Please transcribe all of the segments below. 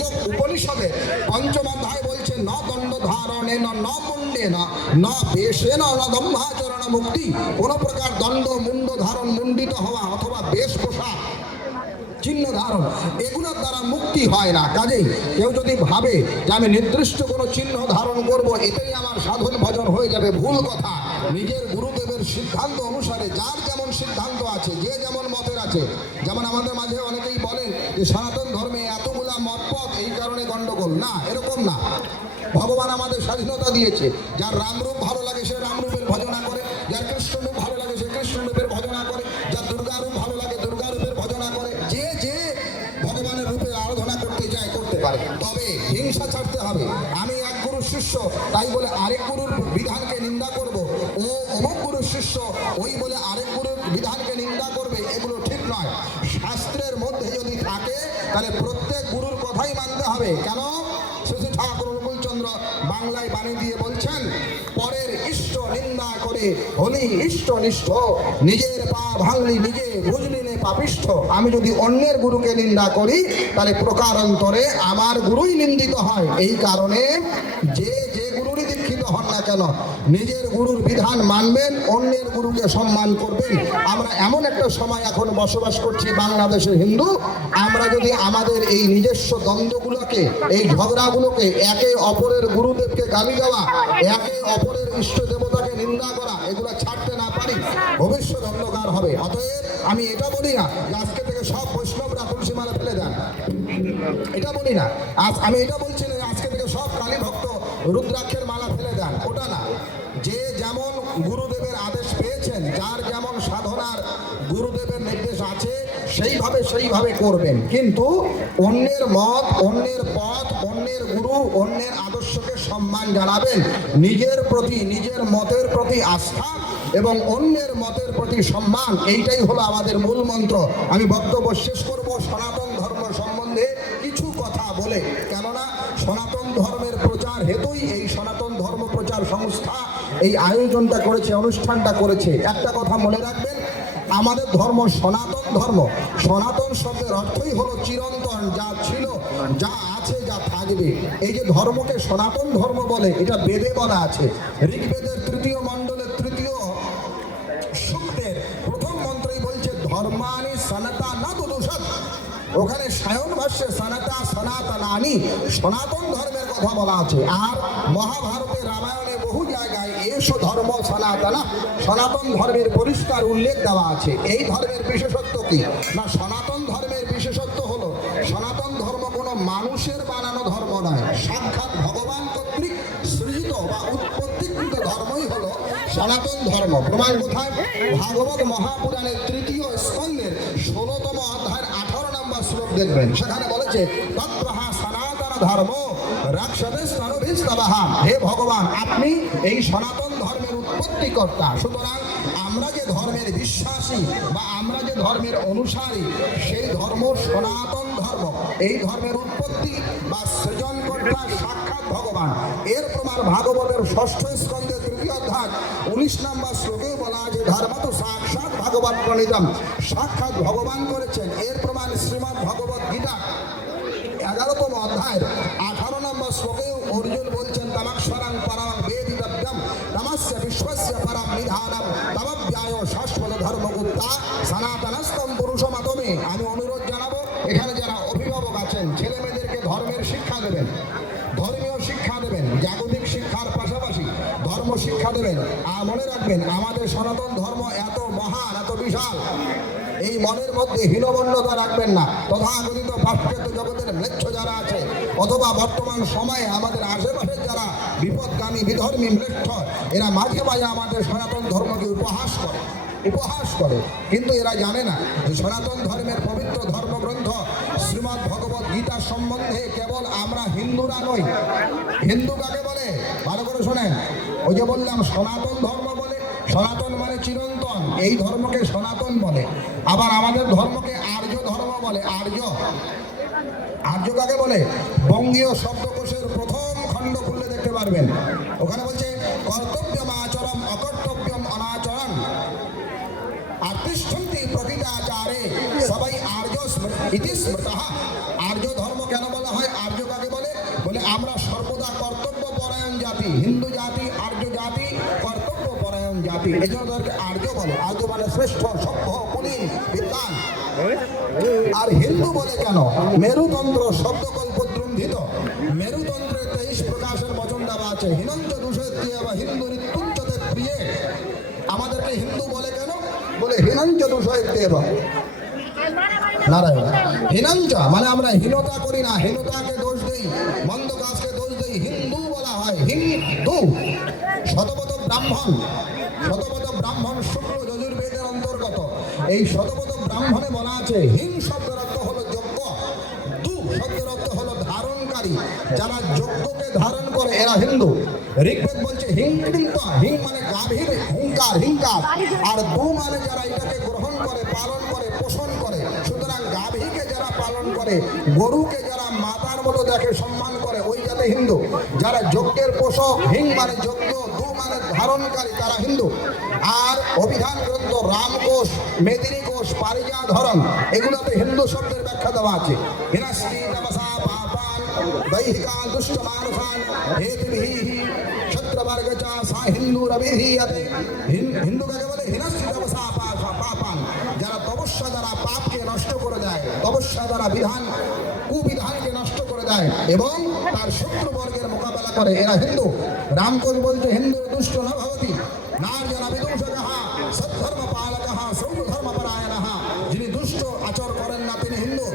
কেজক উপনিষদে পঞ্চম অধ্যায় বলছে ন দণ্ড ধারণে ন মুন্ডে ন বেশে ন দম্ভাচরণ মুক্তি। কোন প্রকার দণ্ড মুন্ড ধারণ, মুন্ডিত হওয়া অথবা বেশ পোশাক চিহ্ন ধারণ এগুলোর দ্বারা মুক্তি হয় না। কাজেই কেউ যদি ভাবে যে আমি নির্দিষ্ট কোনো চিহ্ন ধারণ করব, এটাই আমার সাধন ভজন হয়ে যাবে, ভুল কথা। নিজের গুরুদেবের সিদ্ধান্ত অনুসারে যার যেমন সিদ্ধান্ত আছে, যে যেমন মতের আছে, যেমন আমাদের মাঝে অনেকেই বলেন যে সনাতন ধর্মে এতগুলা মতপথ, এই কারণে গন্ডগোল। না, এরকম না। ভগবান আমাদের স্বাধীনতা দিয়েছে। যার রামরূপ ভালো লাগে সে রামরূপের ভজনা করে, যার কৃষ্ণরূপ ভালো লাগে সে কৃষ্ণরূপের ভজনা করে, যার দুর্গারূপ ভালো লাগে দুর্গারূপের ভজনা করে। যে যে ভগবানের রূপে আরাধনা করতে চায় করতে পারে, তবে হিংসা ছাড়তে হবে। আমি এক গুরুর শিষ্য তাই বলে আরেক গুরুর বিধানকে নিন্দা করব, ও অমুক গুরুর শিষ্য ওই বলে আরেক গুরুর বিধানকে নিন্দা করবে, এগুলো ঠিক নয়। শাস্ত্রের মধ্যে যদি থাকে তাহলে প্রত্যেক গুরুর কথাই মানতে হবে। কেন? শ্রী ঠাকুর অনুকূলচন্দ্র বাংলায় বাণী দিয়ে বলছেন, পরের ইষ্ট নিন্দা করে হলি ইষ্টনিষ্ঠ, নিজের পা ভাঙলি নিজে বুঝলি নে পাপিষ্ঠ। আমি যদি অন্যের গুরুকে নিন্দা করি তাহলে প্রকারান্তরে আমার গুরুই নিন্দিত হয়। এই কারণে যে যে গুরুরই দীক্ষিত হন না কেন নিজের গুরুর বিধান মানবেন, অন্যের গুরুকে সম্মান করবেন। আমরা এমন একটা সময় এখন বসবাস করছি বাংলাদেশের হিন্দু, আমরা যদি আমাদের এই নিজস্ব দ্বন্দ্বগুলোকে, এই ঝগড়াগুলোকে, একে অপরের গুরুদেবকে গালি দেওয়া, একে অপরের ইষ্ট দেবতাকে নিন্দা করা, এগুলো ছাড়তে না পারি, ভবিষ্যৎ অন্ধকার হবে। অতএব আমি এটা বলি না যে আজকে থেকে সব বৈষ্ণবরা তুলসী মালা ফেলে দেন, এটা বলি না। আমি এটা বলছি না আজকে থেকে সব কালী ভক্ত রুদ্রাক্ষের মালা ফেলে দেন, ওটা না। যে যেমন গুরুদেবের আদেশ পেয়েছেন, যার যেমন সাধনার গুরুদেবের নির্দেশ আছে সেইভাবে করবেন। কিন্তু অন্যের মত, অন্যের পথ, অন্যের গুরু, অন্যের আদর্শকে সম্মান জানাবেন। নিজের প্রতি, নিজের মতের প্রতি আস্থা এবং অন্যের মতের প্রতি সম্মান, এইটাই হলো আমাদের মূল মন্ত্র। আমি বক্তব্য শেষ করব সনাতন ধর্ম সম্বন্ধে কিছু কথা বলে, কেননা সনাতন ধর্মের প্রচার হেতুই এই সনাতন ধর্ম প্রচার সংস্থা এই আয়োজনটা করেছে, অনুষ্ঠানটা করেছে। একটা কথা মনে রাখবেন, আমাদের ধর্ম সনাতন ধর্ম। সনাতন শব্দের অর্থই হলো চিরন্তন, যা ছিল, যা আছে, যা থাকবে। এই যে ধর্মকে সনাতন ধর্ম বলে, এটা বেদে বলা আছে। ঋগ্বেদের ৩য় মণ্ডলের ৩য় সূক্তের প্রথম মন্ত্রই বলছে ধর্মানি সনাতা না দুদুষৎ। ওখানে সায়ন ভাষ্যে সনাতা সনাতনানি, সনাতন ধর্মের কথা বলা আছে। আর মহাভারতের রামায়ণে বহু জায়গায় এসো ধর্ম সনাতনা, সনাতন ধর্মের পরিষ্কার উল্লেখ দেওয়া আছে। এই ধর্মের বিশেষত্ব কি না? সনাতন ধর্মের বিশেষত্ব হলো সনাতন ধর্ম কোনো মানুষের বানানো ধর্ম নয়, সাক্ষাৎ ভগবান কর্তৃক সৃজিত বা উৎপত্তিকৃত ধর্মই হলো সনাতন ধর্ম। প্রমাণ কোথায়? ভাগবত মহাপুরাণের ৩য় স্কন্ধের ১৬তম অধ্যায়ের ১৮ নম্বর শ্লোক দেখবেন। সেখানে বলেছে তৎপ্রহা সনাতন ধর্ম রাক্ষসেস্তনুভিস্তবহা। হে ভগবান, আপনি এই সনাতন ধর্মের উৎপত্তিকর্তা। সুতরাং আমরা যে ধর্মের বিশ্বাসী বা আমরা যে ধর্মের অনুসারী, সেই ধর্ম সনাতন ধর্ম। এই ধর্মের উৎপত্তি বা সৃজনকর্তা সাক্ষাৎ ভগবান। এর প্রমাণ ভাগবতের ৬ষ্ঠ স্কন্ধের ৩য় অধ্যায় ১৯ নম্বর শ্লোকেও বলা আছে ধর্ম তো সাক্ষাৎ ভগবান প্রণীতম, সাক্ষাৎ ভগবান করেছেন। এর প্রমাণ শ্রীমদ্ ভগবত গীতা ১১তম অধ্যায়ের ১৮ নম্বর শ্লোকেও অর্জুন বলছেন তমাক্ষরাং পরম বেদিতব্যম তমস্য বিশ্বস্য পরম নিধানম তমব্যায় শাশ্বত ধর্মগুপ্তা সনাতনস্তম পুরুষমাতমে। আমি অনুরোধ জানাবো, এখানে যারা অভিভাবক আছেন, ছেলে মেয়েদেরকে ধর্মের শিক্ষা দেবেন, ধর্মীয় শিক্ষা দেবেন, জাগতিক শিক্ষার পাশাপাশি ধর্ম শিক্ষা দেবেন। আর মনে রাখবেন, আমাদের সনাতন ধর্ম এত মহান, এত বিশাল, এই মনের মধ্যে হীনমন্যতা রাখবেন না। তথাকথিত পাশ্চাত্য জগতের ম্লেচ্ছ যারা আছে, অথবা বর্তমান সময়ে আমাদের আশেপাশের যারা বিপদগামী বিধর্মী ম্লেচ্ছ, এরা মাঝে মাঝে আমাদের সনাতন ধর্মকে উপহাস করে। কিন্তু এরা জানে না যে সনাতন ধর্মের পবিত্র ধর্মগ্রন্থ শ্রীমদ্ ভগবত গীতা সম্বন্ধে কেবল আমরা হিন্দুরা নই। হিন্দু কাকে বলে? ভালো করে শোনেন। ওই যে বললাম সনাতন ধর্ম বলে, সনাতন মানে চিরন্তন, এই ধর্মকে সনাতন বলে। আবার আমাদের ধর্মকে আর্য ধর্ম বলে। আর্য কাকে বলে? বঙ্গীয় শব্দকোষের প্রথম খণ্ড খুললে দেখতে পারবেন, ওখানে বলছে কর্তব্যম আচরণ অকর্তব্যম অনাচরণ আতিষ্ঠন্তি প্রকৃতাচারে সবাই আর্য ইতি স্মৃতঃ। আর্য ধর্ম কেন বলা হয়? আর্য আমরা সর্বদা কর্তব্য পরায়ণ জাতি, হিন্দু জাতি, আর্য জাতি, কর্তব্য পরায়ণ জাতি। এই জন্য তাদেরকে আর্য বলে। আর্য মানে শ্রেষ্ঠ, সভ্য, কুলীন, বিদ্বান। আর হিন্দু বলে কেন? মেরুতন্ত্র শব্দকল্পদ্রন্ধিত। মেরুতন্ত্রের 23 প্রকাশের বচন দেওয়া আছে। হিনঞ্চ দুষেত্রিয় বা হিন্দু ঋতুচ্যতে প্রিয়ে। আমাদেরকে হিন্দু বলে কেন? বলে হিনঞ্চ দুষেত্রিয় নারায়ণ। হিনঞ্চা মানে আমরা হীনতা করি না, হীনতাকে দোষ দেই, মন্দ কাজকে দোষ দেই। হিন্দু বলা হয়, হিন্দু। শতপথ ব্রাহ্মণ, শতপথ ব্রাহ্মণ শুক্ল যজুর্বেদের অন্তর্গত। এই শতপথ ব্রাহ্মণে বলা আছে হিং শব্দের অর্থ হলো যজ্ঞ, দু শব্দের অর্থ হলো ধারণকারী। যারা যজ্ঞকে ধারণ করে এরা হিন্দু। ঋগ্বেদ বলছে হিং কৃন্ত, হিং মানে গাভীর হুঙ্কার, হিংকার। আর দু মানে যারা এটাকে গ্রহণ করে, পালন করে, পোষণ করে। সুতরাং গাভীকে যারা পালন করে, গরুকে যারা মাতার মতো দেখে, সম্মান করে, ওই জাতি হিন্দু। যারা যজ্ঞের পোষক, হিং মানে যজ্ঞ, দু মানে ধারণকারী, তারা হিন্দু। আর অভিধান গ্রন্থ রামকোষ, মেদিনী কোষ, পারিজাত ধরন, এগুলোতে হিন্দু শব্দের ব্যাখ্যা দেওয়া আছে। হিনাস্তি তপসা পাপান দৈহিকা দুষ্ট মানুষান হেতুবিহি ক্ষত্রবর্গ চ সা হিন্দুরবিধীয়তে। হিন্দু কাকে বলে? হিনাস্তি তপসা পাপান, যারা তপস্যা দ্বারা পাপকে নষ্ট করে দেয়, তপস্যা দ্বারা বিধান কুবিধানকে নষ্ট করে দেয় এবং তার শত্রুবর্গের মোকাবেলা করে, এরা হিন্দু। রামকোষ বলছে হিন্দুর দুষ্ট ন ভবতি নার্যন বিদূষকঃ সদ্ধর্ম পালকঃ সৌধর্ম পরায়ণঃ। যিনি দুষ্ট আচর করেন না তিনি হিন্দু,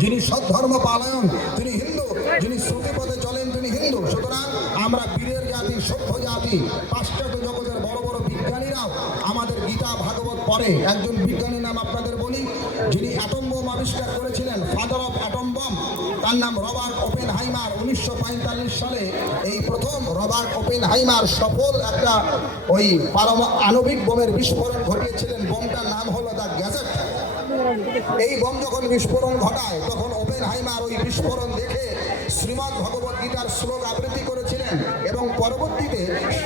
যিনি সদ্ধর্ম পালন তিনি হিন্দু, যিনি শ্রুতিপথে চলেন তিনি হিন্দু। সুতরাং আমরা বীরের জাতি, সভ্য জাতি। পাশ্চাত্য জগতের বড় বড় বিজ্ঞানীরাও আমাদের গীতা ভাগবত পড়ে। একজন বিজ্ঞানীর নাম আপনাদের বলি, যিনি অ্যাটম বোম আবিষ্কার করেছিলেন, ফাদার অফ অ্যাটম বম, তার নাম রবার্ট ওপেনহাইমার। 1945 সালে এই প্রথম রবার্ট ওপেনহাইমার সফল একটা ওই আণবিক বোমের বিস্ফোরণ ঘটিয়েছিলেন। বোমটার নাম হলো দ্য গ্যাজেট। এই বোম যখন বিস্ফোরণ ঘটায় তখন ওপেনহাইমার ওই বিস্ফোরণ দেখে শ্রীমদ্ ভগবত গীতার শ্লোক আবৃত্তি করেছিলেন এবং পরবর্তীতে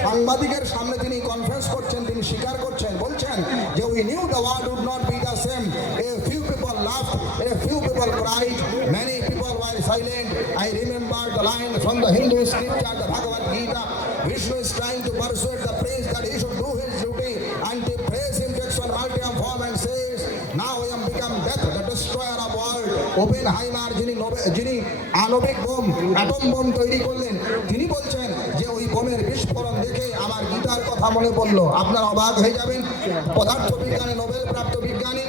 সাংবাদিকের সামনে তিনি কনফারেন্স করছেন, তিনি স্বীকার করছেন, বলছেন যে we knew the world would not be the same. A few people laughed, a few people cried, many people were silent. I remember the line from the Hindu scripture, the Bhagavad Gita. Vishnu is trying to persuade the prince that he should do his duty and to praise him takes on ultimate form and says, now I am become death, the destroyer of world. Oppenheimer যিনি আণবিক bomb, atom bomb তৈরি করলেন, তিনি বলছেন যে ওই বোমের বিস্ফোরণ দেখে আমার গীতার কথা মনে পড়লো। আপনারা অবাক হয়ে যাবেন, পদার্থবিজ্ঞানে নোবেল প্রাপ্ত বিজ্ঞানী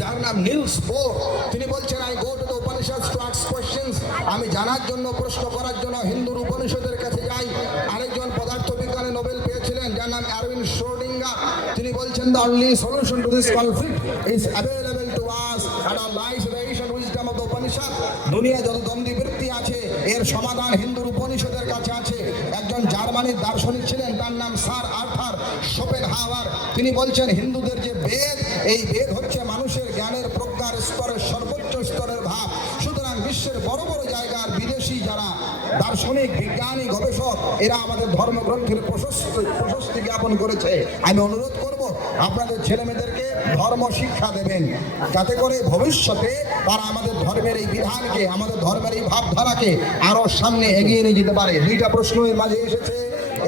যার নাম নিলস বোর, তিনি বলছেন I go to the Upanishads to ask questions. আমি জানার জন্য, প্রশ্ন করার জন্য হিন্দুর উপনিষদের কাছে যাই। আরেকজন পদার্থবিজ্ঞানে নোবেল পেয়েছিলেন যার নাম এরউইন শ্রোডিঙ্গার, তিনি বলছেন the only solution to this conflict is available to us and আর lies the ancient wisdom of the Upanishad. দুনিয়া যত দ্বন্দ্বী বৃত্তি আছে এর সমাধান হিন্দুর উপনিষদের কাছে আছে। একজন জার্মানির দার্শনিক ছিলেন, তার নাম স্যার আর্থার শোপেনহাওয়ার। তিনি বলছেন হিন্দুদের যে বেদ, এই বেদ হচ্ছে মানুষের জ্ঞানের প্রজ্ঞার স্তরের সর্বোচ্চ স্তরের ভাব। সুতরাং বিশ্বের বড় বড় জায়গার বিদেশি যারা দার্শনিক, বিজ্ঞানী, গবেষক, এরা আমাদের ধর্মগ্রন্থের প্রশস্তি জ্ঞাপন করেছে। আমি অনুরোধ করব আপনাদের ছেলেমেয়েদেরকে ধর্ম শিক্ষা দেবেন, যাতে করে ভবিষ্যতে তারা আমাদের ধর্মের এই বিধানকে, আমাদের ধর্মের এই ভাবধারাকে আরো সামনে এগিয়ে নিয়ে যেতে পারে। দুইটা প্রশ্ন এর মাঝে এসেছে,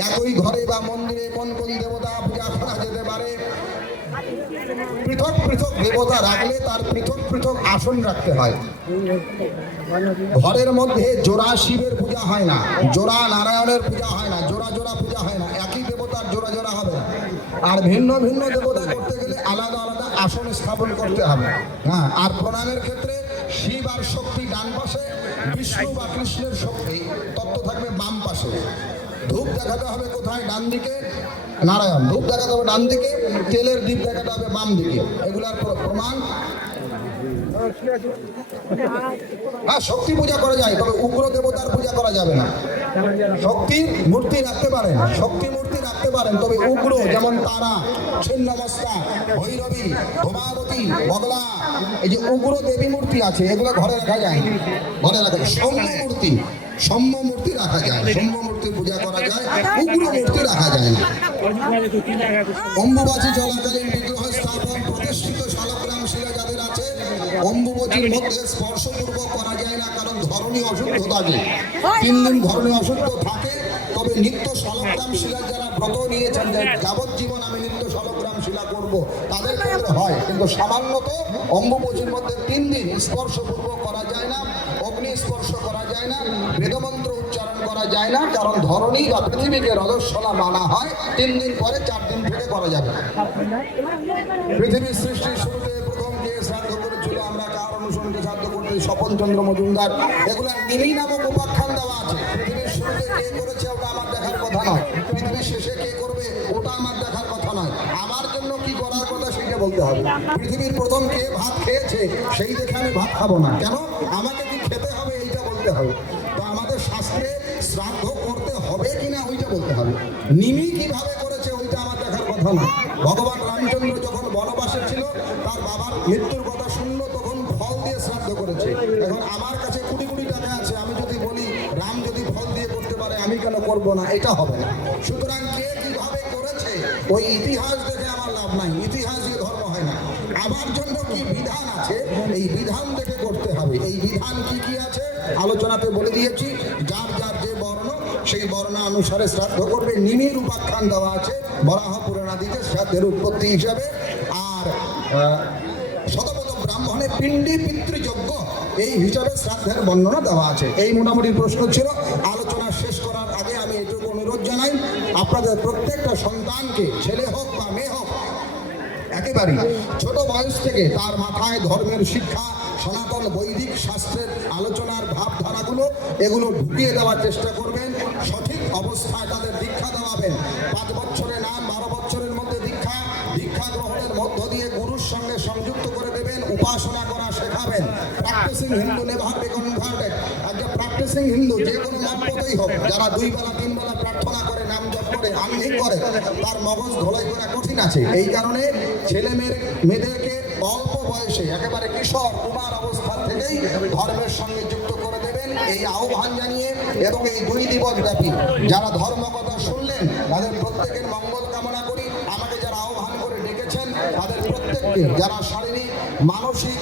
একই ঘরে বা মন্দিরে কোন কোন দেবতা পূজা করা যেতে পারে? পৃথক পৃথক দেবতা রাখলে তার পৃথক পৃথক আসন রাখতে হয়। ঘরের মধ্যে জোড়া শিবের পূজা হয় না, জোড়া নারায়ণের পূজা হয় না, জোড়া জোড়া পূজা হয় না। একই দেবতার জোড়া জোড়া হবে। আর ভিন্ন ভিন্ন দেবতা করতে গেলে আলাদা আলাদা আসন স্থাপন করতে হবে। হ্যাঁ, আর প্রণামের ক্ষেত্রে শিব আর শক্তি ডান পাশে, বিষ্ণু বা কৃষ্ণের শক্তি তত্ত্ব থাকবে বাম পাশে। ধূপ দেখাতে হবে কোথায়? ডান দিকে। নারায়ণ ধূপ দেখাতে হবে ডান দিকে, তেলের দীপ দেখাতে হবে বাম দিকে। এগুলার প্রমাণ। হ্যাঁ, শক্তি পূজা করা যায়, তবে উগ্র দেবতার পূজা করা যাবে না। শক্তির মূর্তি রাখতে পারেন, শক্তি মূর্তি রাখতে পারেন, তবে উগ্র যেমন তারা, ছিন্নমস্তা, ভৈরবী, ধূমাবতী, বগলা, এই যে উগ্র দেবী মূর্তি আছে, এগুলো ঘরে রাখা যায় না। ঘরে রাখা যায় সৌম্য মূর্তি, সৌম্য মূর্তি রাখা যায়, সৌম্য মূর্তি পূজা করা যায়, উগ্র মূর্তি রাখা যায় না। অম্বুবাচী চলাকালীন বিগ্রহ স্থাপন, প্রতিষ্ঠিত শালগ্রাম শিলা যাদের আছে, অম্বুবাচীর মধ্যে স্পর্শপূর্বক করা যায় না, কারণ ধর্ম ধরনী অশুদ্ধ থাকে, 3 দিন ধরনী অশুদ্ধ থাকে, তবে নিত্য শালগ্রাম শিলা যারা ব্রত নিয়েছেন যে যাবজ্জীবন আমি নিত্য শালগ্রাম শিলা করব, তাদের ক্ষেত্রে হয়। কিন্তু সামান্যত অম্বুবাচীর মধ্যে 3 দিন স্পর্শপূর্বক করা যায় না, অগ্নি স্পর্শ করা যায় না, বেদমন্ত্র উচ্চারণ করা যায় না, কারণ ধরণী বা পৃথিবীকে রজস্বলা মানা হয়। 3 দিন পরে 4 দিন থেকে করা যাবে। পৃথিবীর সৃষ্টির শুরুতে প্রথম কে শ্রাদ্ধ করেছিল, আমরা কার অনুসরণকে শ্রাদ্ধ করতে, স্বপন চন্দ্র মজুমদার। এগুলা নিমি নামক উপাখ্যান দেওয়া আছে। পৃথিবীর শুরুতে কে করেছে ওটা আমার দেখার কথা নয়, পৃথিবীর শেষে কে করবে ওটা আমার দেখার কথা নয়, আমার জন্য কি করার কথা সেইটা বলতে হবে। পৃথিবীর প্রথম কে ভাত খেয়েছে সেই দেখে আমি ভাত খাবো না, কেন আমাকে কি খেতে হবে এইটা বলতে হবে। তো আমাদের শাস্ত্রে শ্রাদ্ধ করতে হবে কিনা ওইটা বলতে হবে, নিমি কিভাবে করেছে ওইটা আমার দেখার কথা না। ভগবান রামচন্দ্র যখন বনবাসে ছিল, তার বাবার মৃত্যুর কথা শুনলো, তখন ফল দিয়ে শ্রাদ্ধ করেছে। এখন আমার কাছে কোটি কোটি টাকা আছে, আমি যদি বলি রাম যদি ফল দিয়ে করতে পারে আমি কেন করব না, এটা হবে না। সুতরাং কে কিভাবে করেছে ওই ইতিহাস দেখে আমার লাভ নাই, ইতিহাস দিয়ে ধর্ম হয় না। আমার জন্য কি বিধান আছে এই বিধান দেখে করতে হবে। এই বিধান কি কি আছে আলোচনাতে বলে দিয়েছি, যার যার যে বর্ণ সেই বর্ণ অনুসারে শ্রাদ্ধ করবে। নিমির উপাখ্যান দেওয়া আছে বরাহ পুরাণাদিতে শ্রাদ্ধের উৎপত্তি হিসাবে। আর শতপথ ব্রাহ্মণে পিণ্ডি পিতৃযজ্ঞ এই হিসাবে শ্রাদ্ধের বর্ণনা দেওয়া আছে। এই মোটামুটি প্রশ্ন ছিল। আলোচনা শেষ করার আগে আমি এটুকু অনুরোধ জানাই, আপনাদের প্রত্যেকটা সন্তানকে, ছেলে হোক বা মেয়ে হোক, একেবারে ছোট বয়স থেকে তার মাথায় ধর্মের শিক্ষা, সনাতন বৈদিক শাস্ত্রের আলোচনার ভাবধারাগুলো এগুলো ঢুকিয়ে দেওয়ার চেষ্টা করবেন। সঠিক অবস্থায় তাদের দীক্ষা দেওয়াবেন। 5 বছরে না 12 বছরের মধ্যে দীক্ষা গ্রহণের মধ্য দিয়ে গুরুর সঙ্গে সংযুক্ত করে দেবেন, উপাসনা করা শেখাবেন। Practising Hindu never be converted. একটা প্র্যাকটিসিং হিন্দু যে কোনো মতপথেই হোক, যারা 2 বেলা 3 বেলা প্রার্থনা করে, নাম জপ করে, আহ্নিক করে, তার মগজ ধোলাই করা কঠিন আছে। এই কারণে ছেলে মেয়েদেরকে অল্প বয়সে একেবারে কিশোর কুমার অবস্থা থেকেই ধর্মের সঙ্গে যুক্ত করে দেবেন, এই আহ্বান জানিয়ে। এবং এই 2 দিবস ব্যাপী যারা ধর্ম কথা শুনলেন তাদের প্রত্যেকের মঙ্গল কামনা করি। আমাকে যারা আহ্বান করে ডেকেছেন তাদের প্রত্যেককে, যারা শারীরিক, মানসিক